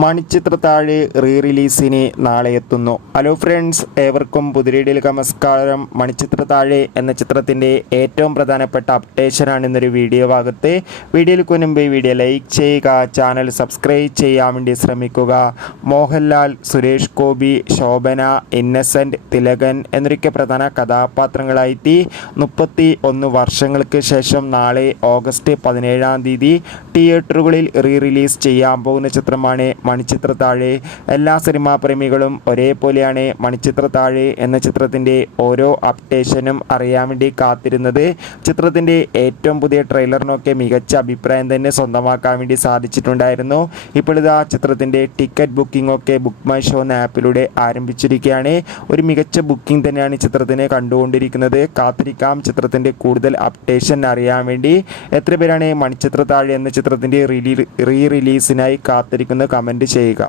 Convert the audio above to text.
Manichitrathazhu re റിലീസിന് നാളെ എത്തുന്നു. ഹലോ ഫ്രണ്ട്സ്, ഏവർക്കും പുതിരീടിലേക്ക് നമസ്കാരം. മണിച്ചിത്രത്താഴ് എന്ന ചിത്രത്തിൻ്റെ ഏറ്റവും പ്രധാനപ്പെട്ട അപ്ഡേഷനാണ് ഇന്നൊരു വീഡിയോ ഭാഗത്ത്. വീഡിയോയിലേക്ക് മുൻപ് വീഡിയോ ലൈക്ക് ചെയ്യുക, ചാനൽ സബ്സ്ക്രൈബ് ചെയ്യാൻ വേണ്ടി ശ്രമിക്കുക. മോഹൻലാൽ, സുരേഷ് ഗോപി, ശോഭന, ഇന്നസെൻറ്റ്, തിലകൻ എന്നൊക്കെ പ്രധാന കഥാപാത്രങ്ങളായിട്ട് 31 വർഷങ്ങൾക്ക് ശേഷം നാളെ ഓഗസ്റ്റ് 17-ാം തീയതി തിയേറ്ററുകളിൽ റീ റിലീസ് ചെയ്യാൻ പോകുന്ന ചിത്രമാണ് മണിച്ചിത്രത്താഴ്. എല്ലാ സിനിമാ പ്രേമികളും ഒരേപോലെയാണ് മണിച്ചിത്രത്താഴ് എന്ന ചിത്രത്തിൻ്റെ ഓരോ അപ്ഡേഷനും അറിയാൻ വേണ്ടി കാത്തിരുന്നത്. ചിത്രത്തിൻ്റെ ഏറ്റവും പുതിയ ട്രെയിലറിനൊക്കെ മികച്ച അഭിപ്രായം തന്നെ സ്വന്തമാക്കാൻ വേണ്ടി സാധിച്ചിട്ടുണ്ടായിരുന്നു. ഇപ്പോഴിതാ ചിത്രത്തിൻ്റെ ടിക്കറ്റ് ബുക്കിംഗ് ഒക്കെ ബുക്ക് മൈ ഷോ എന്ന ആപ്പിലൂടെ ആരംഭിച്ചിരിക്കുകയാണ്. ഒരു മികച്ച ബുക്കിംഗ് തന്നെയാണ് ചിത്രത്തിനെ കണ്ടുകൊണ്ടിരിക്കുന്നത്. കാത്തിരിക്കാം ചിത്രത്തിൻ്റെ കൂടുതൽ അപ്ഡേഷൻ അറിയാൻ വേണ്ടി. എത്ര പേരാണ് മണിച്ചിത്രത്താഴ് എന്ന ചിത്രത്തിൻ്റെ റീ റിലീസിനായി കാത്തിരിക്കുന്നത്? കമൻറ്റ് ചെയ്യുക.